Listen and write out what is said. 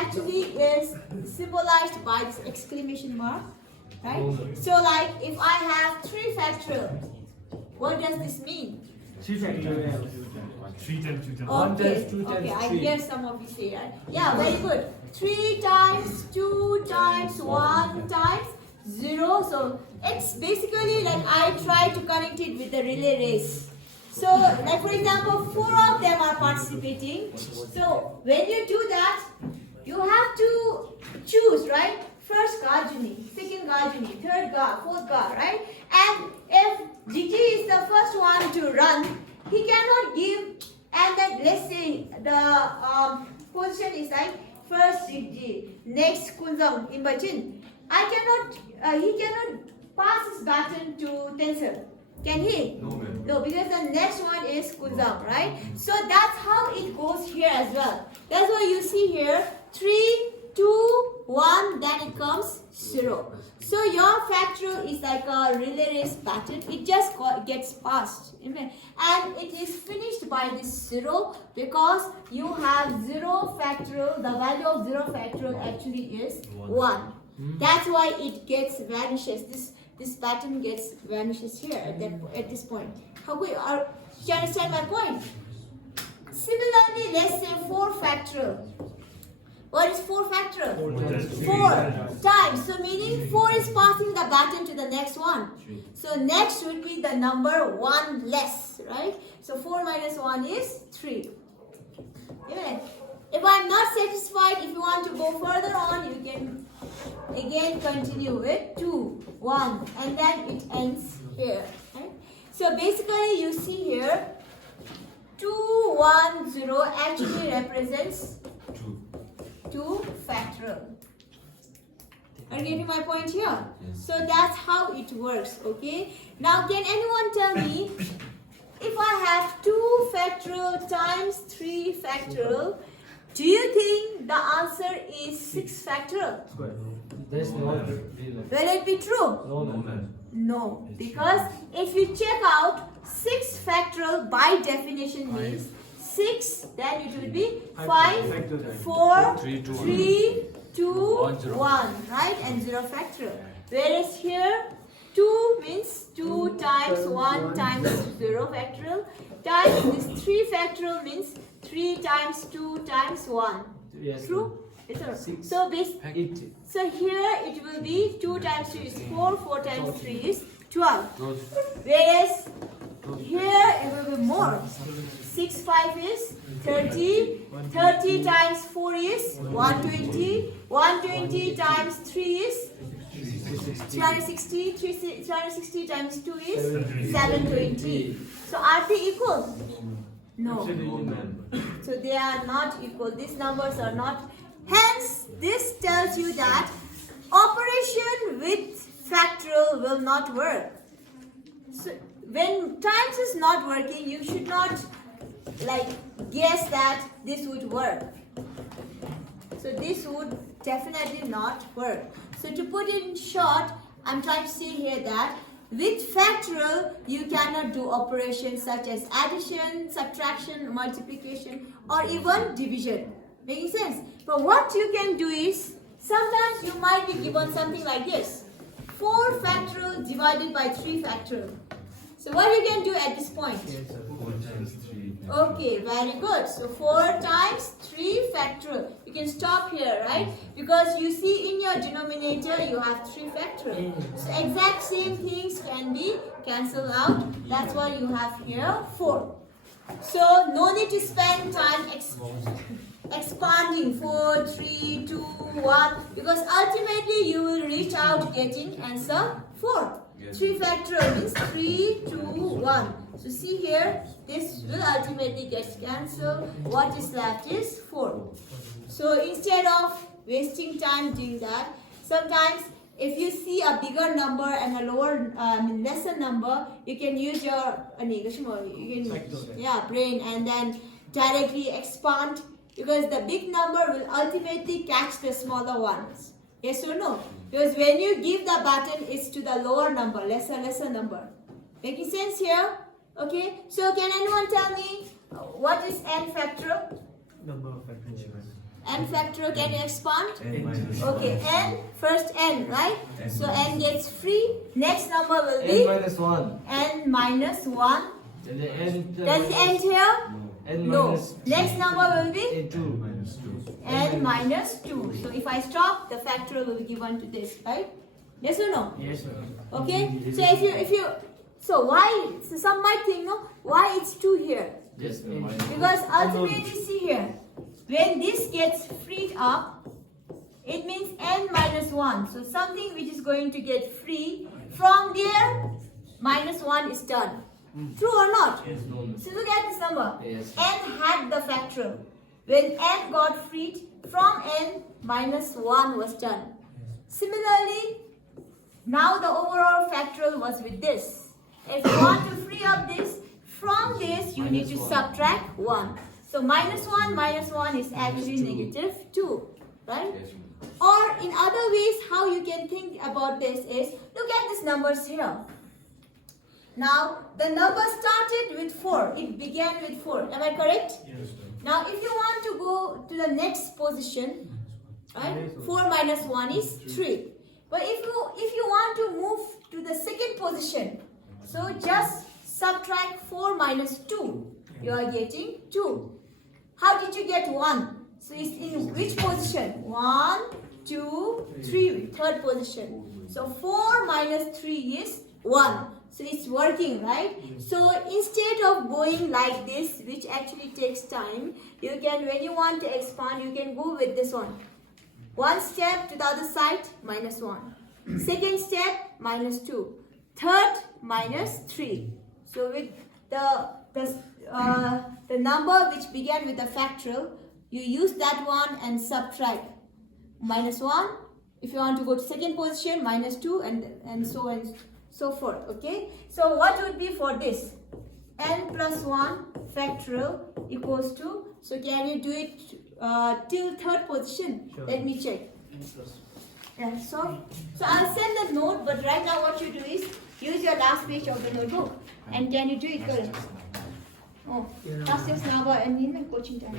actually is symbolized by this exclamation mark, right? So like if I have 3 factorial, what does this mean? 3 factorial. 3 times 2 times. 1 times 2 Okay, times I 3. hear some of you say that. Yeah, very good. 3 times 2 times 1 times 0. So it's basically like I try to connect it with the relay race. So like for example, 4 of them are participating. So when you do that, you have to choose, right? First Gajuni, second Gajuni, third Ga, fourth Ga, right? And if Gigi is the first one to run, he cannot give, and then let's say the position is like first Gigi, next Kunzang in between. He cannot pass his baton to Tensor. Can he? No, ma'am. No, because the next one is Kunzang, right? So that's how it goes here as well. That's why you see here 3, 2, 1, then it comes 0. So your factorial is like a relay race pattern. It just gets passed. And it is finished by this 0 because you have 0 factorial. The value of 0 factorial actually is 1. That's why it vanishes. This pattern vanishes here at this point. Do you understand my point? Similarly, let's say 4 factorial. What is 4 factorial? 4 times. So meaning 4 is passing the baton to the next one. So next would be the number 1 less, right? So 4 minus 1 is 3. Yeah. If I'm not satisfied, if you want to go further on, you can again continue with 2, 1, and then it ends here. Right? So basically you see here 2, 1, 0 actually represents 2 factorial. Are you getting my point here? Yes. So that's how it works, okay? Now can anyone tell me, if I have 2 factorial times 3 factorial, do you think the answer is 6 factorial? There's no. Will it be true? No, ma'am. No, because if you check out 6 factorial by definition means 6, then it will be 5, 4, 3, 2, 1, right? And 0 factorial. Whereas here 2 means 2 times 1 times 0 factorial times this 3 factorial means 3 times 2 times 1. Yes. True? Yes, sir. 6. So here it will be 2 times 3 is 4, 4 times 3 is 12. Whereas here it will be more. 6, 5 is 30. 30 times 4 is 120. 120 times 3 is 360. 360 times 2 is 720. So are they equal? No. So they are not equal. These numbers are not. Hence, this tells you that operation with factorial will not work. So when times is not working, you should not like guess that this would work. So this would definitely not work. So to put it in short, I'm trying to say here that with factorial, you cannot do operations such as addition, subtraction, multiplication, or even division. Making sense? But what you can do is, sometimes you might be given something like this. 4 factorial divided by 3 factorial. So what you can do at this point? 4 times 3. Okay, very good. So 4 times 3 factorial. You can stop here, right? Because you see in your denominator you have 3 factorial. So exact same things can be cancelled out. That's why you have here 4. So no need to spend time expanding 4, 3, 2, 1, because ultimately you will reach out getting answer 4. 3 factorial means 3, 2, 1. So see here, this will ultimately get cancelled. What is left is 4. So instead of wasting time doing that, sometimes if you see a bigger number and a lesser number, you can use your brain and then directly expand, because the big number will ultimately catch the smaller ones. Yes or no? Because when you give the button, it's to the lower number, lesser number. Making sense here? Okay. So can anyone tell me what is n factorial? Number of factorial. n factorial, can you expand? N minus Okay, n, first n, right? So n gets free. Next number will N be minus 1. n minus 1. And the N. Does it end here? N No. minus Next number will be A 2. minus 2. n minus 2. So if I stop, the factorial will be given to this, right? Yes or no? Yes, sir. Okay. So if you so why? So some might think, no, why it's 2 here? Yes, Because ultimately, see here, when this gets freed up, it means n minus 1. So something which is going to get free from there, minus 1 is done. True or not? Yes, no. So look at this number. Yes. N had the factorial. When n got freed, from n minus 1 was done. Similarly, now the overall factorial was with this. If you want to free up this, from this you need to subtract 1. So minus 1 is actually negative 2. Right? Or in other ways, how you can think about this is, look at these numbers here. Now, the number started with 4. It began with 4. Am I correct? Yes, sir. Now, if you want to go to the next position, right? 4 minus 1 is 3. But if you want to move to the second position, so just subtract 4 minus 2. You are getting 2. How did you get 1? So it's in which position? 1, 2, 3. Third position. So 4 minus 3 is 1. So it's working, right? So instead of going like this, which actually takes time, you can, when you want to expand, you can go with this one. One step to the other side, minus 1. Second step, minus 2. Third, minus 3. So with the number which began with the factorial, you use that one and subtract minus 1. If you want to go to second position, minus 2 and so forth. Okay. So what would be for this? N plus 1 factorial equals to, so can you do it till third position? Sure. Let me check. Yeah, so I'll send the note, but right now what you do is use your last page of the notebook. And can you do it? Correct? Oh, that's just now and in the coaching time.